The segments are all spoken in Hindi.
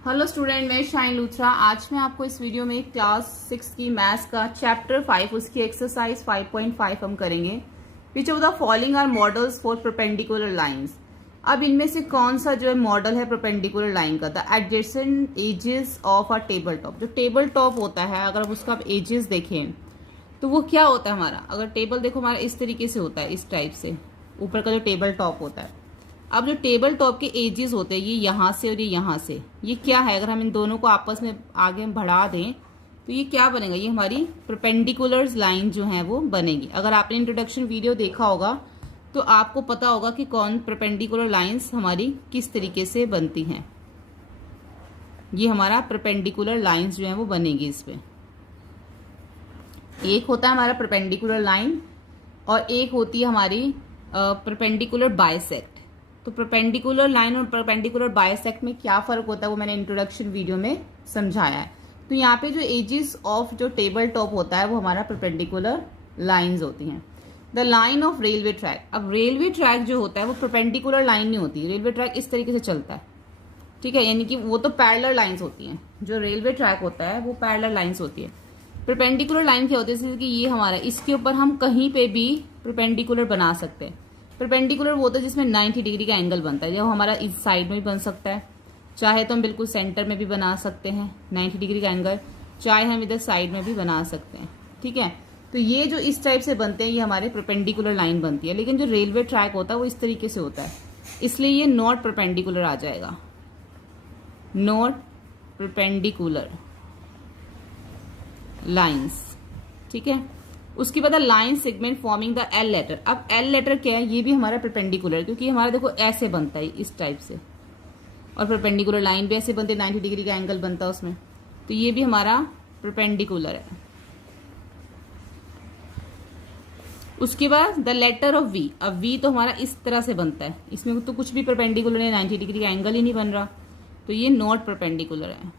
हेलो स्टूडेंट, मैं शाइन लूथरा। आज मैं आपको इस वीडियो में क्लास 6 की मैथ्स का चैप्टर 5 उसकी एक्सरसाइज 5.5 हम करेंगे। Which of the following are models for perpendicular lines. अब इनमें से कौन सा जो है मॉडल है परपेंडिकुलर लाइन का? The adjacent edges of a table top. जो टेबल टॉप होता है, अगर हम उसका एजेस देखें तो वो क्या होता है हमारा। अगर टेबल देखो हमारा इस तरीके से होता है, इस टाइप से ऊपर का जो टेबल टॉप होता है। अब जो टेबल टॉप के एजेस होते हैं, ये यहाँ से और ये यहाँ से, ये क्या है? अगर हम इन दोनों को आपस में आगे बढ़ा दें तो ये क्या बनेगा? ये हमारी परपेंडिकुलर लाइन जो है वो बनेगी। अगर आपने इंट्रोडक्शन वीडियो देखा होगा तो आपको पता होगा कि कौन परपेंडिकुलर लाइंस हमारी किस तरीके से बनती हैं। ये हमारा परपेंडिकुलर लाइंस जो है वो बनेगी। इस पे एक होता है हमारा परपेंडिकुलर लाइन और एक होती है हमारी परपेंडिकुलर बाइसेक्ट। तो परपेंडिकुलर लाइन और परपेंडिकुलर बाइसेक्ट में क्या फर्क होता है वो मैंने इंट्रोडक्शन वीडियो में समझाया है। तो यहाँ पे जो एजेस ऑफ जो टेबल टॉप होता है वो हमारा परपेंडिकुलर लाइंस होती हैं। The line of railway track. अब रेलवे ट्रैक जो होता है वो परपेंडिकुलर लाइन नहीं होती। रेलवे ट्रैक इस तरीके से चलता है, ठीक है, यानी कि वो तो पैरेलल लाइंस होती हैं। जो रेलवे ट्रैक होता है वो पैरेलल लाइंस होती है। परपेंडिकुलर लाइन क्या होती है? जैसे कि ये हमारा, इसके ऊपर हम कहीं पे भी परपेंडिकुलर बना सकते हैं। परपेंडिकुलर वो होता है जिसमें 90 डिग्री का एंगल बनता है। या वो हमारा इस साइड में भी बन सकता है, चाहे तो हम बिल्कुल सेंटर में भी बना सकते हैं 90 डिग्री का एंगल, चाहे हम इधर साइड में भी बना सकते हैं, ठीक है। तो ये जो इस टाइप से बनते हैं ये हमारे परपेंडिकुलर लाइन बनती है। लेकिन जो रेलवे ट्रैक होता है वो इस तरीके से होता है, इसलिए ये नॉट परपेंडिकुलर आ जाएगा, नॉट परपेंडिकुलर लाइन्स, ठीक है। उसके बाद line segment forming the L letter. अब एल लेटर क्या है? ये भी हमारा परपेंडिकुलर है, क्योंकि हमारा देखो ऐसे बनता है इस टाइप से, और परपेंडिकुलर लाइन भी ऐसे बनते हैं, 90 डिग्री का एंगल बनता है उसमें। तो ये भी हमारा परपेंडिकुलर है। उसके बाद द लेटर ऑफ वी। अब वी तो हमारा इस तरह से बनता है, इसमें तो कुछ भी परपेंडिकुलर नहीं, 90 डिग्री का एंगल ही नहीं बन रहा, तो ये नॉट परपेंडिकुलर है,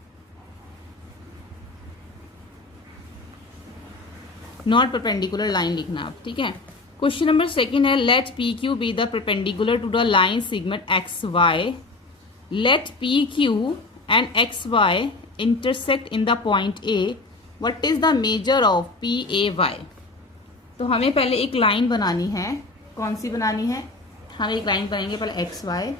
नॉट परपेंडिकुलर लाइन लिखना आप, ठीक है। क्वेश्चन नंबर 2 है, let P Q be the perpendicular to the line segment X Y. Let P Q and X Y intersect in the point A. What is the measure of P A Y. तो हमें पहले एक लाइन बनानी है। कौन सी बनानी है? हम एक लाइन बनाएंगे पहले एक्स वाई।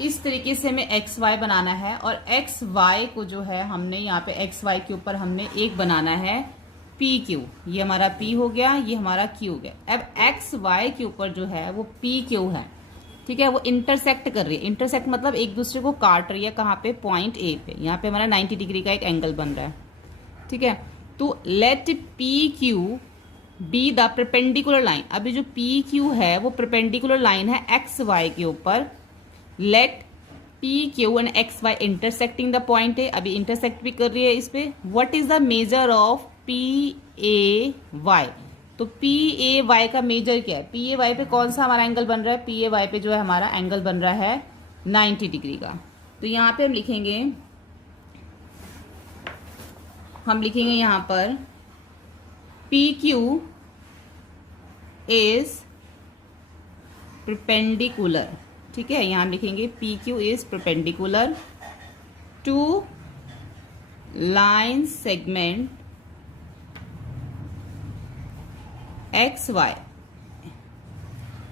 इस तरीके से हमें एक्स वाई बनाना है, और एक्स वाई को जो है हमने यहाँ पे एक्स वाई के ऊपर हमने एक बनाना है पी क्यू। ये हमारा पी हो गया, ये हमारा क्यू हो गया। अब एक्स वाई के ऊपर जो है वो पी क्यू है, ठीक है, वो इंटरसेक्ट कर रही है। इंटरसेक्ट मतलब एक दूसरे को काट रही है। कहाँ पे? पॉइंट ए पे। यहाँ पे हमारा 90 डिग्री का एक एंगल बन रहा है, ठीक है। तो let P Q be the perpendicular line. अभी जो पी क्यू है वो परपेंडिकुलर लाइन है एक्स वाई के ऊपर। Let P Q and X Y intersecting the point A. अभी इंटरसेक्ट भी कर रही है इस पे। What is the measure of P A Y. तो पी ए वाई का मेजर क्या है? पी ए वाई पे कौन सा हमारा एंगल बन रहा है? पी ए वाई पे जो है हमारा एंगल बन रहा है 90 डिग्री का। तो यहां पे हम लिखेंगे यहां पर पी क्यू इज परपेंडिकुलर, ठीक है। यहां हम लिखेंगे P Q is perpendicular to line segment X Y.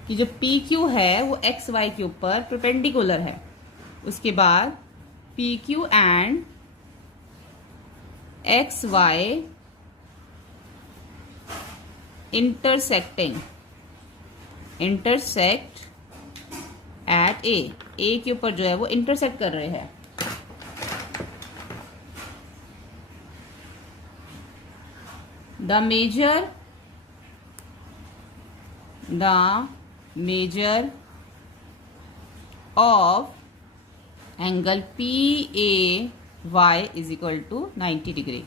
कि जो पी क्यू है वो एक्स वाई के ऊपर परपेंडिकुलर है। उसके बाद P Q and X Y intersect at A के ऊपर जो है वो इंटरसेक्ट कर रहे हैं। The measure of angle P A Y is equal to 90 degree.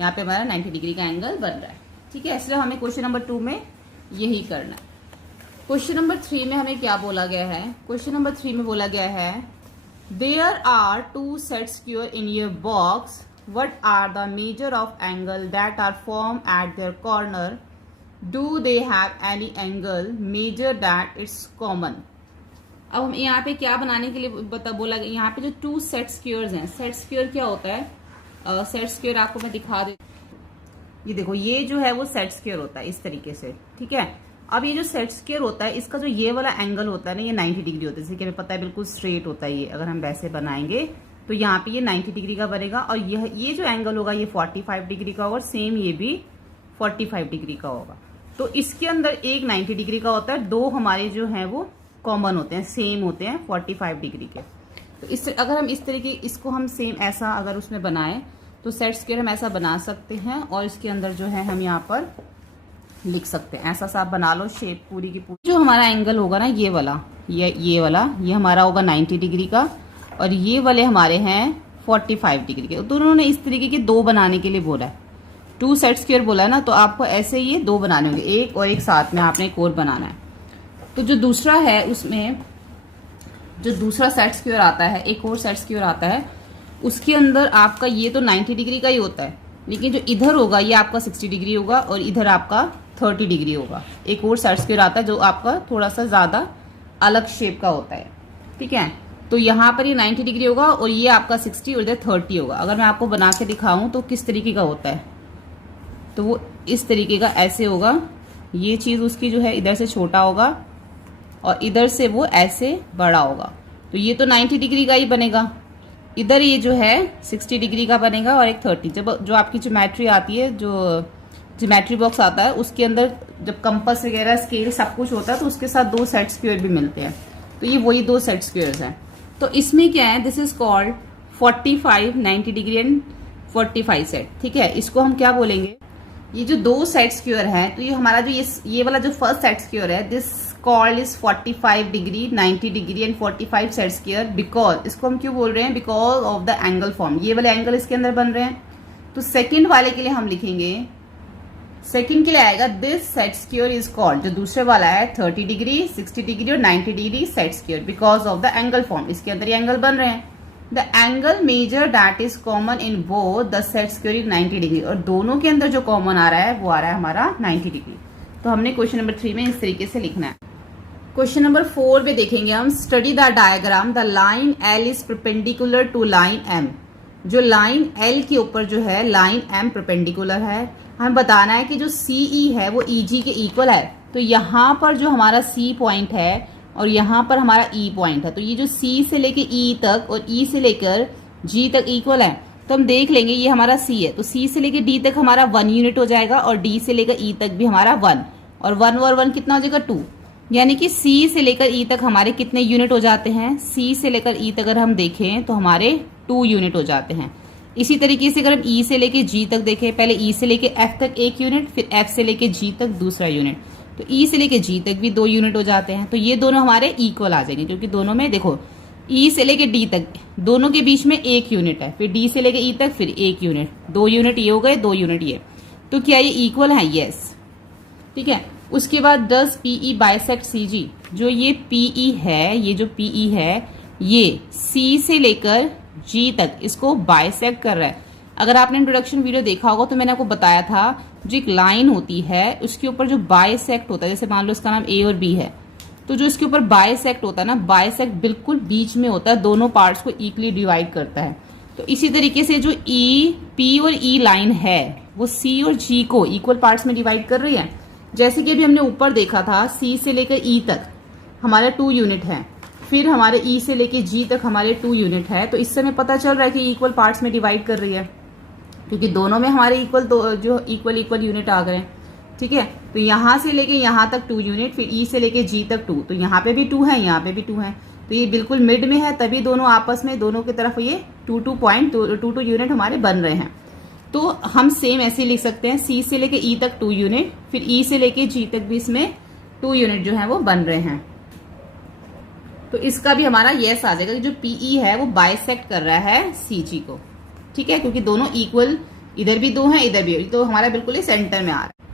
यहाँ पे हमारा 90 डिग्री का एंगल बन रहा है, ठीक है। इसलिए हमें क्वेश्चन नंबर 2 में यही करना है। क्वेश्चन नंबर 3 में हमें क्या बोला गया है? क्वेश्चन नंबर 3 में बोला गया है, there are 2 set square in your box. What are the measure of angle that are form at their corner. Do they have any angle measure that it's common? अब हम यहाँ पे क्या बनाने के लिए बोला गया, यहाँ पे जो टू सेट स्क्वायर्स हैं, सेट स्क्वायर क्या होता है, सेट स्क्वायर आपको मैं दिखा दे, ये देखो ये जो है वो सेट स्क्वायर होता है इस तरीके से, ठीक है। अब ये जो सेट स्क्वायर होता है इसका जो ये वाला एंगल होता है ना, ये 90 डिग्री होता है, जैसे कि हमें पता है बिल्कुल स्ट्रेट होता है ये, अगर हम वैसे बनाएंगे तो यहाँ पे ये 90 डिग्री का बनेगा, और ये जो एंगल होगा ये 45 डिग्री का होगा, सेम ये भी 45 डिग्री का होगा। तो इसके अंदर एक 90 डिग्री का होता है, दो हमारे जो है वो कॉमन होते हैं, सेम होते हैं 45 डिग्री के। तो इस अगर हम इस तरीके इसको हम सेम ऐसा अगर उसमें बनाए तो सेट स्क्वायर हम ऐसा बना सकते हैं, और इसके अंदर जो है हम यहाँ पर लिख सकते हैं, ऐसा सा आप बना लो शेप पूरी की पूरी। जो हमारा एंगल होगा ना ये वाला, ये वाला, ये हमारा होगा 90 डिग्री का, और ये वाले हमारे हैं 45 डिग्री के। तो उन्होंने इस तरीके के दो बनाने के लिए बोला है, टू सेट स्क्वायर बोला है ना, तो आपको ऐसे ये दो बनाने होंगे, एक और एक साथ में आपने एक और बनाना है। तो जो दूसरा है उसमें जो दूसरा सेट स्क्वायर आता है, एक और सेट स्क्वायर आता है, उसके अंदर आपका ये तो 90 डिग्री का ही होता है, लेकिन जो इधर होगा ये आपका 60 डिग्री होगा और इधर आपका 30 डिग्री होगा। एक और सेट स्क्वायर आता है जो आपका थोड़ा सा ज्यादा अलग शेप का होता है, ठीक है। तो यहाँ पर ये 90 डिग्री होगा और ये आपका 60 और इधर 30 होगा। अगर मैं आपको बना के दिखाऊं तो किस तरीके का होता है, तो वो इस तरीके का ऐसे होगा, ये चीज उसकी जो है इधर से छोटा होगा और इधर से वो ऐसे बड़ा होगा। तो ये तो 90 डिग्री का ही बनेगा, इधर ये जो है 60 डिग्री का बनेगा और एक 30। जब जो आपकी ज्योमेट्री आती है, जो ज्योमेट्री बॉक्स आता है उसके अंदर जब कंपास वगैरह स्केल सब कुछ होता है तो उसके साथ दो सेट स्क्वायर भी मिलते हैं, तो ये वही दो सेट स्क्वायर्स हैं। तो इसमें क्या है, this is called 45, 90 degree and 45 set, ठीक है। इसको हम क्या बोलेंगे, ये जो दो सेट स्क्वायर है, तो ये हमारा जो ये वाला जो फर्स्ट सेट स्क्वायर है, this called is 45 degree, 90 degree and 45 set square, because इसको हम क्यों बोल रहे हैं, because of the angle form, ये वाले एंगल इसके अंदर बन रहे हैं। तो सेकंड वाले के लिए हम लिखेंगे, सेकंड के लिए आएगा this set square is called, जो दूसरे वाला है 30 डिग्री, 60 डिग्री और 90 degree set square, because of the angle form, इसके अंदर ये एंगल बन रहे हैं। The angle measure that is common in both the set square is 90 degree, और दोनों के अंदर जो कॉमन आ रहा है वो आ रहा है हमारा 90 डिग्री। तो हमने क्वेश्चन नंबर 3 में इस तरीके से लिखना है। क्वेश्चन नंबर 4 में देखेंगे हम, study the diagram, the line L is perpendicular to line M. जो लाइन एल के ऊपर जो है लाइन एम परपेंडिकुलर है, हमें बताना है कि जो सीई है वो ईजी के इक्वल है। तो यहाँ पर जो हमारा सी पॉइंट है और यहाँ पर हमारा ई पॉइंट है, तो ये जो सी से लेकर ई तक और ई से लेकर जी तक इक्वल है, तो हम देख लेंगे ये हमारा सी है, तो सी से लेकर डी तक हमारा 1 यूनिट हो जाएगा और डी से लेकर ई तक भी हमारा 1, और 1 और 1 कितना हो जाएगा 2, यानी कि सी से लेकर ई तक हमारे कितने यूनिट हो जाते हैं, सी से लेकर ई तक अगर हम देखें तो हमारे 2 यूनिट हो जाते हैं। इसी तरीके से अगर हम ई से लेके जी तक देखें, पहले ई से लेके एफ तक 1 यूनिट, फिर एफ से लेके जी तक दूसरा यूनिट, तो ई से लेके जी तक भी 2 यूनिट हो जाते हैं। तो ये दोनों हमारे इक्वल आ जाएंगे, क्योंकि दोनों में देखो ई से लेके डी तक दोनों के बीच में 1 यूनिट है, फिर डी से लेके ई तक फिर 1 यूनिट, 2 यूनिट ये हो गए, 2 यूनिट ये, तो क्या ये इक्वल है, यस, ठीक है। उसके बाद डज पीई बाइसेक्ट सीजी, जो ये पीई है, ये जो पीई है ये सी से लेकर जी तक इसको बाइसेक्ट कर रहा है। अगर आपने इंट्रोडक्शन वीडियो देखा होगा तो मैंने आपको बताया था, जो एक लाइन होती है उसके ऊपर जो बाइसेक्ट होता है, जैसे मान लो इसका नाम ए और बी है, तो जो इसके ऊपर बाइसेक्ट होता है ना, बाइसेक्ट बिल्कुल बीच में होता है, दोनों पार्ट्स को इक्वली डिवाइड करता है। तो इसी तरीके से जो ई, पी और ई लाइन है वो सी और जी को इक्वल पार्ट्स में डिवाइड कर रही है। जैसे कि अभी हमने ऊपर देखा था, सी से लेकर ई तक हमारे 2 यूनिट है, फिर हमारे ई से लेके जी तक हमारे 2 यूनिट है, तो इससे हमें पता चल रहा है कि इक्वल पार्ट्स में डिवाइड कर रही है, क्योंकि दोनों में हमारे इक्वल जो इक्वल यूनिट आ गए, ठीक है। तो यहाँ से लेके यहाँ तक 2 यूनिट, फिर ई से लेके जी तक 2, तो यहाँ पे भी 2 है, यहाँ पे भी 2 है, तो ये बिल्कुल मिड में है, तभी दोनों आपस में दोनों की तरफ ये 2 यूनिट हमारे बन रहे हैं। तो हम सेम ऐसे लिख सकते हैं, सी से लेके ई तक 2 यूनिट, फिर ई से लेके जी तक भी इसमें 2 यूनिट जो है वो बन रहे हैं। तो इसका भी हमारा यस आ जाएगा कि जो पीई है वो बाइसेक्ट कर रहा है सीजी को, ठीक है, क्योंकि दोनों इक्वल, इधर भी 2 है इधर भी, तो हमारा बिल्कुल ही सेंटर में आ रहा है।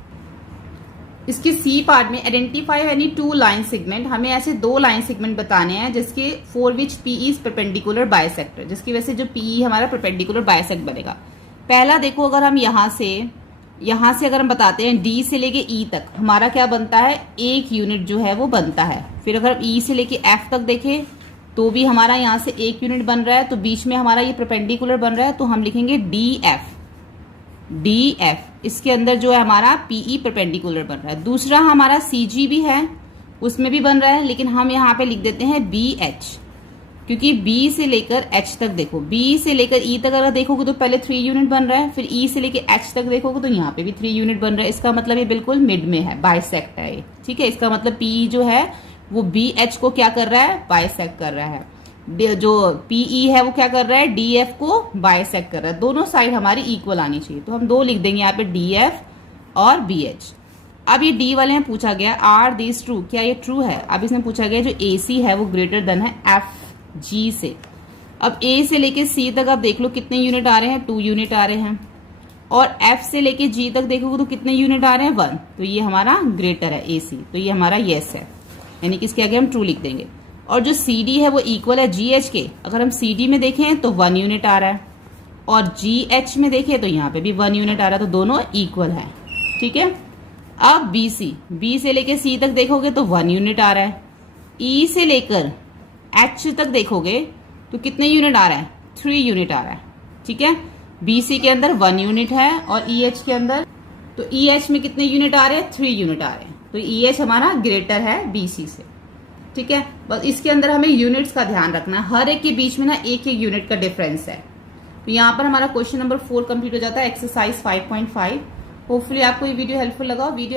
इसके सी पार्ट में आइडेंटिफाई एनी 2 लाइन सेगमेंट, हमें ऐसे 2 लाइन सेगमेंट बताने हैं जिसके for which PE is perpendicular bisector, जिसकी वजह से जो पीई हमारा परपेंडिकुलर बाइसेक्ट बनेगा। पहला देखो, अगर हम यहाँ से यहां से अगर हम बताते हैं डी से लेके ई तक हमारा क्या बनता है, एक यूनिट जो है वो बनता है। फिर अगर ई से लेके एफ तक देखें तो भी हमारा यहाँ से एक यूनिट बन रहा है, तो बीच में हमारा ये परपेंडिकुलर बन रहा है, तो हम लिखेंगे डी एफ। डी एफ इसके अंदर जो है हमारा पीई परपेंडिकुलर बन रहा है। दूसरा हमारा सी जी भी है, उसमें भी बन रहा है, लेकिन हम यहाँ पे लिख देते हैं बी एच, क्योंकि बी से लेकर एच तक देखो, बी से लेकर ई तक अगर देखोगे तो पहले 3 यूनिट बन रहा है, फिर ई से लेकर एच तक देखोगे तो यहाँ पे भी 3 यूनिट बन रहा है। इसका मतलब ये बिल्कुल मिड में है, बाइसेक्ट है ये, ठीक है। इसका मतलब पीई जो है वो बी एच को क्या कर रहा है, बाइसेक्ट कर रहा है। जो पीई है वो क्या कर रहा है, डी एफ को बाइसेक्ट कर रहा है। दोनों साइड हमारी इक्वल आनी चाहिए, तो हम 2 लिख देंगे यहाँ पे, डी एफ और बी एच। अब ये डी वाले में पूछा गया आर दिस ट्रू, क्या ये ट्रू है। अब इसमें पूछा गया जो ए सी है वो ग्रेटर देन है एफ जी से। अब ए से लेके सी तक आप देख लो कितने यूनिट आ रहे हैं, 2 यूनिट आ रहे हैं, और एफ से लेके जी तक देखोगे तो कितने यूनिट आ रहे हैं, 1। तो ये हमारा ग्रेटर है ए सी, तो ये हमारा येस है, यानी कि इसके आगे हम ट्रू लिख देंगे। और जो सी डी है वो इक्वल है जी एच के। अगर हम सी डी में देखें तो 1 यूनिट आ रहा है, और जी एच में देखें तो यहाँ पे भी 1 यूनिट आ रहा है, तो दोनों इक्वल है, ठीक है। अब बी सी, बी से लेकर सी तक देखोगे तो 1 यूनिट आ रहा है, ई से लेकर एच तक देखोगे तो कितने यूनिट आ रहा है, 3 यूनिट आ रहा है, ठीक है। बी सी के अंदर 1 यूनिट है, और ई एच के अंदर, तो ई एच में कितने यूनिट आ रहे हैं, 3 यूनिट आ रहे हैं, तो ई एच हमारा ग्रेटर है बी सी से, ठीक है। बस इसके अंदर हमें यूनिट्स का ध्यान रखना है, हर एक के बीच में ना एक एक यूनिट का डिफरेंस है। तो यहाँ पर हमारा क्वेश्चन नंबर 4 कंप्लीट हो जाता है, एक्सरसाइज 5.5। होपफुली आपको ये वीडियो हेल्पफुल लगा। वीडियो